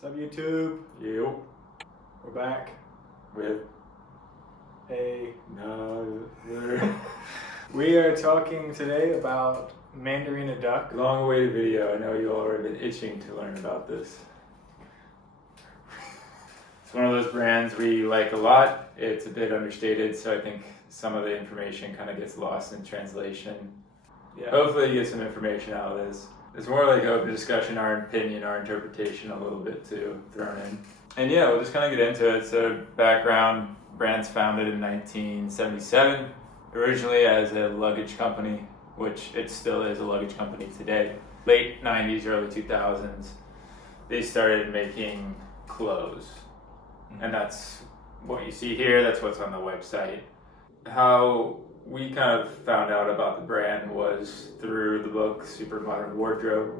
What's up, YouTube? You We're back. with another. We are talking today about Mandarina Duck. long-awaited video. I know you all have been itching to learn about this. It's one of those brands we like a lot. It's a bit understated, so I think some of the information kind of gets lost in translation. Yeah. Hopefully you get some information out of this. It's more like open discussion, our opinion, our interpretation a little bit too thrown in. And yeah, we'll just kind of get into it. So background, brand's founded in 1977, originally as a luggage company, which it still is a luggage company today. Late 90s, early 2000s, they started making clothes. And that's what you see here, that's what's on the website. How we kind of found out about the brand was through the book Super Modern Wardrobe.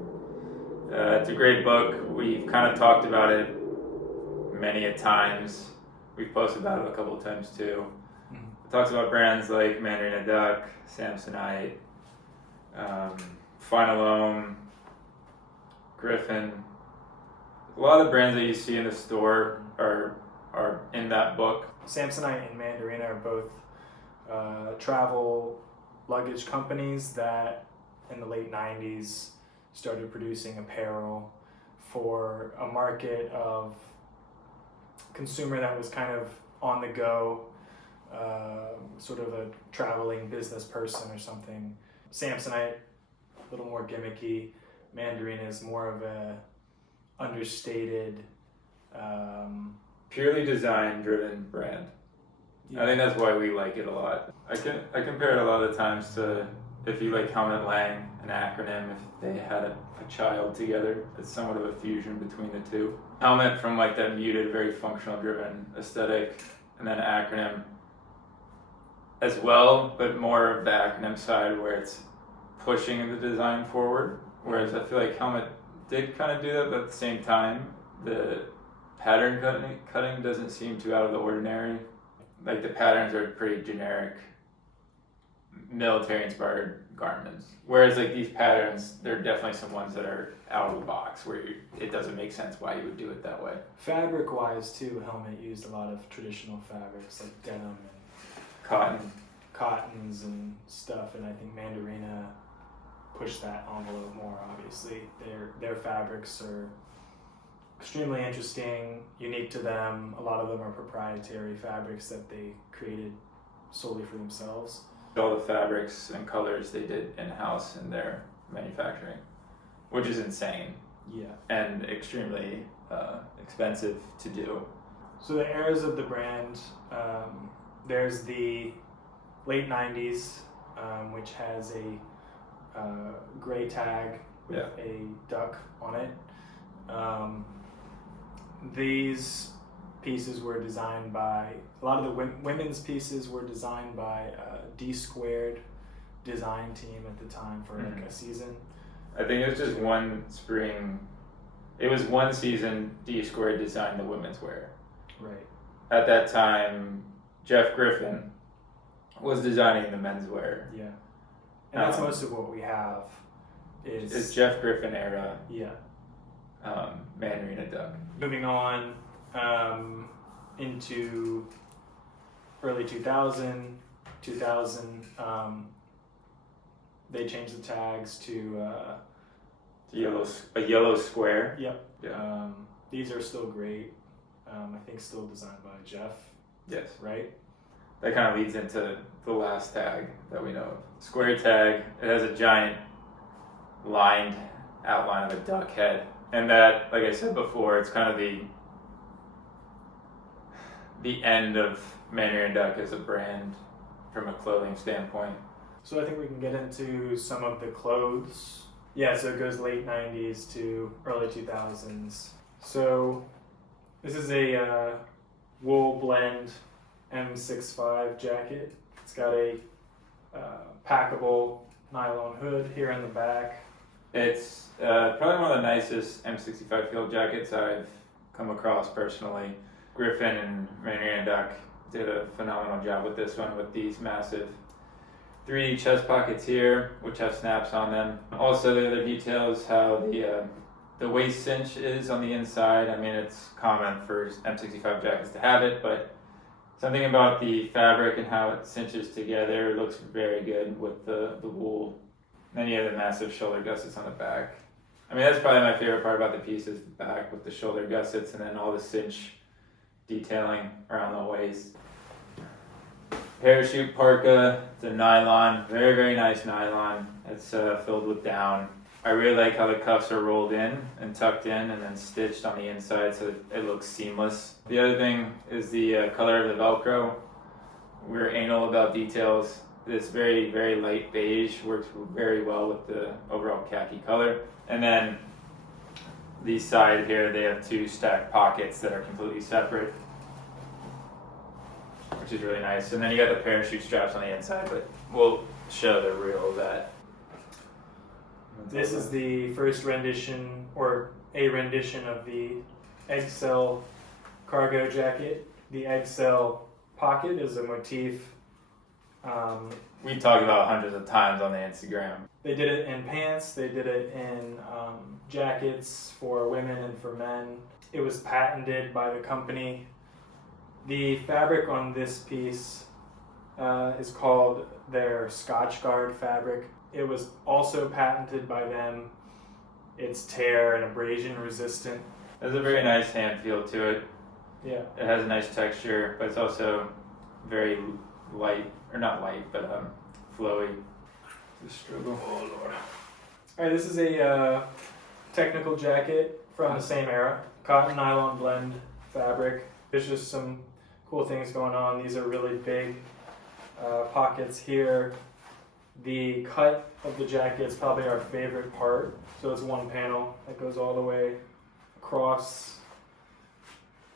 It's a great book. We've kind of talked about it many a times. We've posted about it a couple of times too. It talks about brands like Mandarina Duck, Samsonite, Finalone, Griffin. A lot of the brands that you see in the store are in that book. Samsonite and Mandarina are both travel luggage companies that in the late 90s started producing apparel for a market of consumer that was kind of on the go, sort of a traveling business person or something. Samsonite, a little more gimmicky. Mandarina is more of a understated, Purely design driven brand. I think that's why we like it a lot. I compare it a lot of times to if you like Helmut Lang, an acronym, if they had a child together. It's somewhat of a fusion between the two. Helmut from like that muted, very functional driven aesthetic, and then acronym as well, but more of the acronym side where it's pushing the design forward. Whereas I feel like Helmut did kind of do that, but at the same time, the pattern cutting doesn't seem too out of the ordinary. Like the patterns are pretty generic, military-inspired garments. Whereas like these patterns, there are definitely some ones that are out of the box where it doesn't make sense why you would do it that way. Fabric-wise too, Helmut used a lot of traditional fabrics like denim and cottons and stuff, and I think Mandarina pushed that envelope more. Obviously, their fabrics are extremely interesting, unique to them. A lot of them are proprietary fabrics that they created solely for themselves. All the fabrics and colors they did in-house in their manufacturing, which is insane. Yeah. And extremely expensive to do. So the eras of the brand, there's the late 90s, which has a gray tag with a duck on it. These pieces were designed by, a lot of the women's pieces were designed by a D Squared design team at the time for like a season. I think it was just one spring, it was one season D Squared designed the women's wear. Right. At that time, Jeff Griffin was designing the men's wear. Yeah. And that's most of what we have is Jeff Griffin era. Yeah. Mandarina Duck. Moving on into early 2000, they changed the tags to a yellow square. Yep. Yeah. These are still great. I think still designed by Jeff. Yes. Right? That kind of leads into the last tag that we know of. Square tag. It has a giant lined outline of a duck head. And that, like I said before, it's kind of the end of Mandarina Duck as a brand from a clothing standpoint. So I think we can get into some of the clothes. Yeah, so it goes late 90s to early 2000s. So this is a wool blend M65 jacket. It's got a packable nylon hood here in the back. It's probably one of the nicest M65 field jackets I've come across personally. Griffin and Mandarina Duck did a phenomenal job with this one with these massive 3D chest pockets here, which have snaps on them. Also, the other details, how the the waist cinch is on the inside. I mean, it's common for M65 jackets to have it, but something about the fabric and how it cinches together looks very good with the wool. And then you have the massive shoulder gussets on the back. I mean, that's probably my favorite part about the piece is the back with the shoulder gussets and then all the cinch detailing around the waist. Parachute parka, it's a nylon, very, very nice nylon. It's filled with down. I really like how the cuffs are rolled in and tucked in and then stitched on the inside so it looks seamless. The other thing is the color of the Velcro. We're anal about details. This very, very light beige works very well with the overall khaki color. And then the side here, they have two stacked pockets that are completely separate, which is really nice. And then you got the parachute straps on the inside, but we'll show the real of that. This is the first rendition, or a rendition of the eggcell cargo jacket. The eggcell pocket is a motif. We talked about hundreds of times on the Instagram. They did it in pants, they did it in jackets for women and for men. It was patented by the company. The fabric on this piece is called their Scotch Guard fabric. It was also patented by them. It's tear and abrasion resistant. There's a very nice hand feel to it. Yeah. It has a nice texture, but it's also very light, or not light, but flowy. The struggle. Oh Lord. Alright, this is a technical jacket from the same era. Cotton nylon blend fabric. There's just some cool things going on. These are really big pockets here. The cut of the jacket is probably our favorite part. So it's one panel that goes all the way across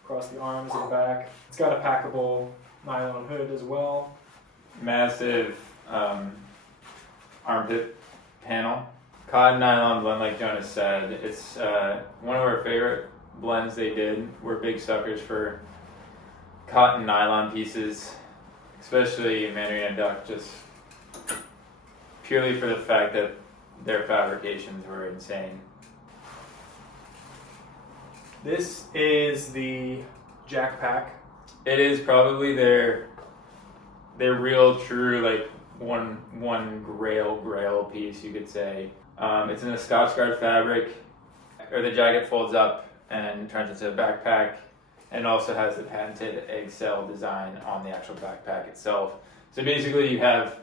the arms and back. It's got a packable nylon hood as well. Massive armpit panel. Cotton nylon blend, like Jonas said. It's one of our favorite blends they did. We're big suckers for cotton nylon pieces, especially Mandarina Duck, just purely for the fact that their fabrications were insane. This is the Jackpack. It is probably their real true like one grail piece, you could say. It's in a Scotch Guard fabric, or the jacket folds up and turns into a backpack, and it also has the patented eggcell design on the actual backpack itself. So basically you have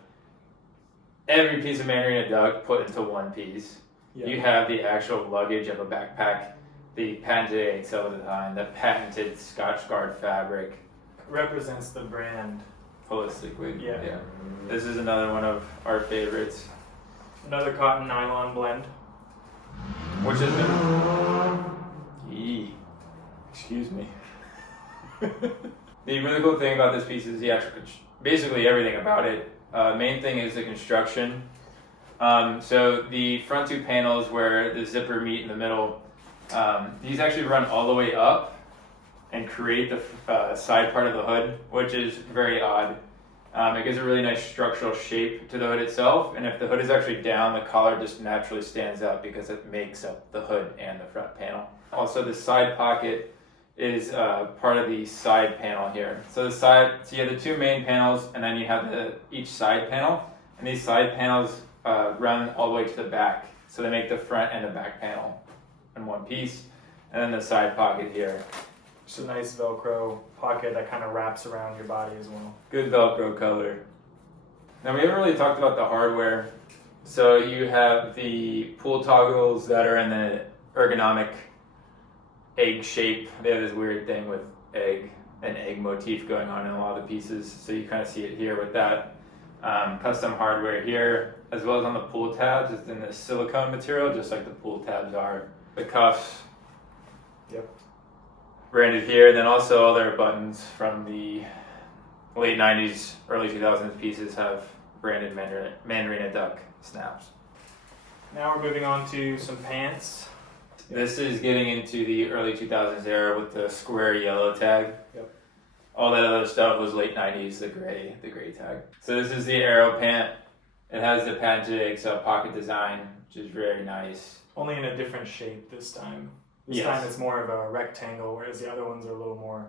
every piece of Mandarina Duck put into one piece. Yeah. You have the actual luggage of a backpack, the patented eggcell design, the patented Scotch Guard fabric. Represents the brand. Holistically. Yeah. This is another one of our favorites. Another cotton nylon blend. Which is excuse me. The really cool thing about this piece is the actual, basically everything about it. Main thing is the construction. So the front two panels where the zipper meet in the middle, these actually run all the way up and create the side part of the hood, which is very odd. It gives a really nice structural shape to the hood itself, and if the hood is actually down, the collar just naturally stands out because it makes up the hood and the front panel. Also, the side pocket is part of the side panel here. So you have the two main panels, and then you have each side panel, and these side panels run all the way to the back. So they make the front and the back panel in one piece, and then the side pocket here. Just a nice Velcro pocket that kind of wraps around your body as well. Good Velcro color. Now we haven't really talked about the hardware. So you have the pull toggles that are in the ergonomic egg shape. They have this weird thing with an egg motif going on in a lot of the pieces. So you kind of see it here with that. Custom hardware here, as well as on the pull tabs. It's in this silicone material, just like the pull tabs are. The cuffs. Yep. Branded here, then also all their buttons from the late 90s, early 2000s pieces have branded Mandarina Duck snaps. Now we're moving on to some pants. This is getting into the early 2000s era with the square yellow tag. Yep. All that other stuff was late 90s, the gray tag. So this is the Aeropant. It has the patented eggcell pocket design, which is very nice. only in a different shape this time. This Yes. time it's more of a rectangle, whereas the other ones are a little more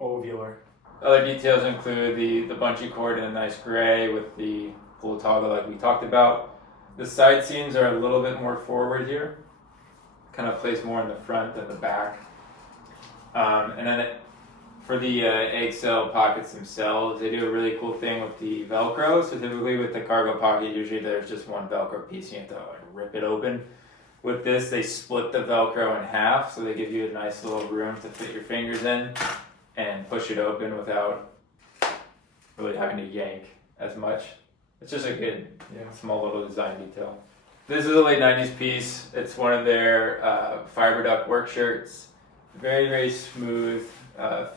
ovular. Other details include the bungee cord in a nice gray with the pull toggle like we talked about. The side seams are a little bit more forward here, kind of placed more in the front than the back. And then for the egg cell pockets themselves, they do a really cool thing with the Velcro. So typically with the cargo pocket, usually there's just one Velcro piece and you have to like rip it open. With this, they split the Velcro in half, so they give you a nice little room to fit your fingers in and push it open without really having to yank as much. It's just a good small little design detail. This is a late 90s piece. It's one of their Fiberduck Workshirts. Very, very smooth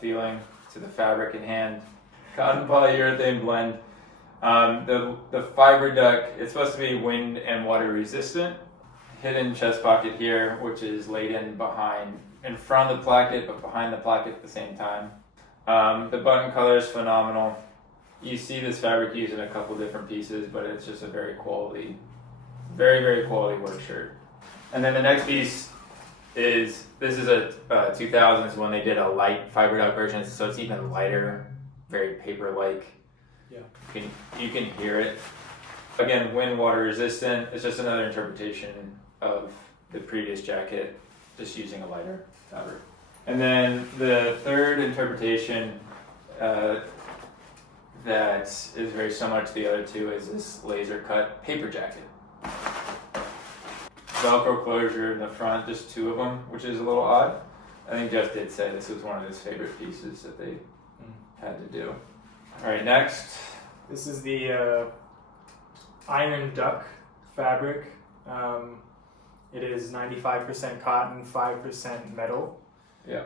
feeling to the fabric in hand. Cotton polyurethane blend. The Fiberduck, it's supposed to be wind and water resistant. Hidden chest pocket here, which is laid in front of the placket, but behind the placket at the same time. The button color is phenomenal. You see this fabric used in a couple different pieces, but it's just a very, very quality work shirt. And then the next piece is, this is a 2000s when they did a light Fiberduck version, so it's even lighter, very paper-like. Yeah. You can hear it. Again, wind, water resistant. It's just another interpretation of the previous jacket, just using a lighter fabric. And then the third interpretation that is very similar to the other two is this Lasercut paper jacket. Velcro closure in the front, just two of them, which is a little odd. I think Jeff did say this was one of his favorite pieces that they had to do. All right, next. This is the Ironduck fabric. It is 95% cotton, 5% metal. Yeah.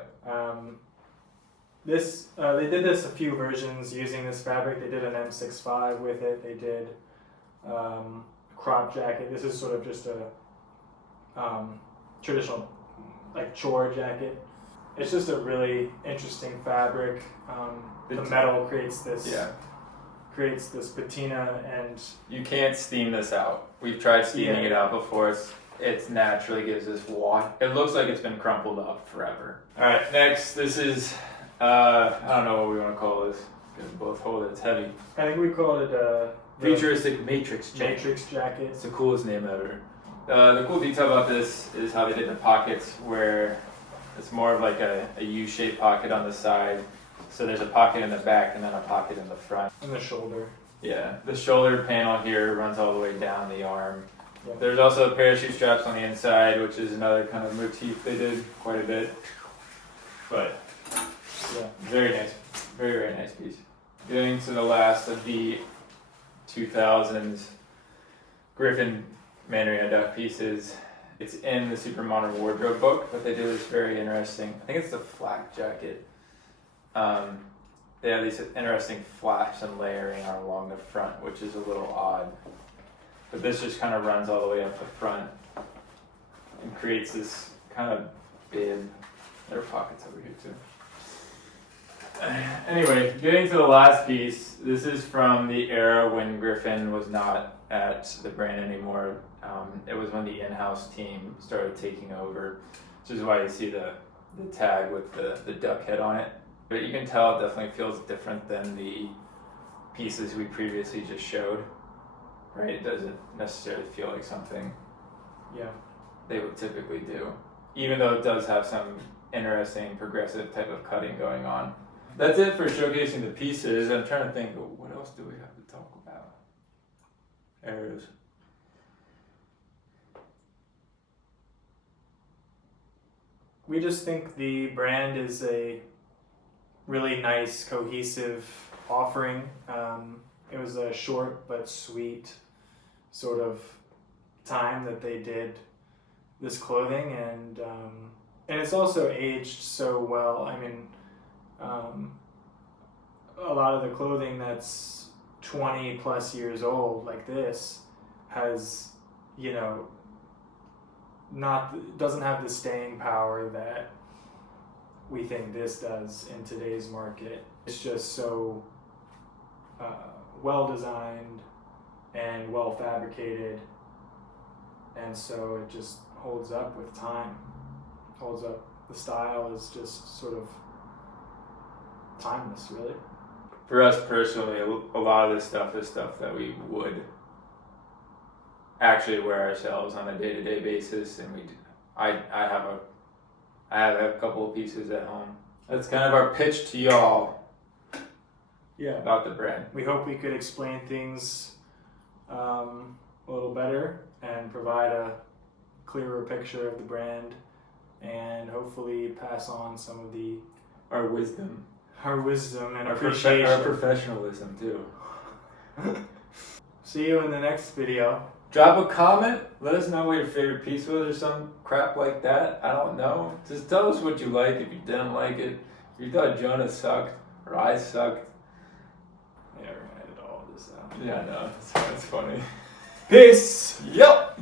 They did this a few versions using this fabric. They did an M65 with it. They did a crop jacket. This is sort of just a traditional like Chore jacket. It's just a really interesting fabric. The metal creates this patina, and you can't steam this out. We've tried steaming it out before. It naturally gives this wash. It looks like it's been crumpled up forever. All right, next, this is I don't know what we want to call this. We can both hold it. It's heavy. I think we called it Futuristic Matrix Jacket. Matrix Jacket. It's the coolest name ever. The cool detail about this is how they did the pockets, where it's more of like a U-shaped pocket on the side. So there's a pocket in the back and then a pocket in the front. And the shoulder. Yeah, the shoulder panel here runs all the way down the arm. Yeah. There's also parachute straps on the inside, which is another kind of motif they did quite a bit. But yeah, very nice, very, very nice piece. Getting to the last of the 2000s Griffin Mandarina Duck pieces. It's in the Super Modern Wardrobe book, but they do this very interesting, I think it's the Flak Jacket. They have these interesting flaps and layering along the front, which is a little odd. But this just kind of runs all the way up the front and creates this kind of bib. There are pockets over here too. Anyway, getting to the last piece, this is from the era when Griffin was not at the brand anymore. It was when the in-house team started taking over, which is why you see the tag with the duck head on it. But you can tell it definitely feels different than the pieces we previously just showed, right? It doesn't necessarily feel like something they would typically do, even though it does have some interesting progressive type of cutting going on. That's it for showcasing the pieces. I'm trying to think, what else do we have to talk about? Arrows. We just think the brand is a really nice, cohesive offering. It was a short but sweet sort of time that they did this clothing, and it's also aged so well. I mean, a lot of the clothing that's 20 plus years old, like this, has, doesn't have the staying power that we think this does in today's market. It's just so well designed and well fabricated, and so it just holds up with time. Holds up. The style is just sort of timeless, really. For us personally, a lot of this stuff is stuff that we would actually wear ourselves on a day-to-day basis, and I have a couple of pieces at home. That's kind of our pitch to y'all. Yeah. About the brand. We hope we could explain things a little better and provide a clearer picture of the brand, and hopefully pass on some of our wisdom and our appreciation. our professionalism too. See you in the next video. Drop a comment. Let us know what your favorite piece was or some crap like that. I don't know. Just tell us what you like. If you didn't like it, if you thought Jonah sucked or I sucked. Yeah, we're gonna edit all of this out. Yeah, I know. It's funny. Peace. Yep.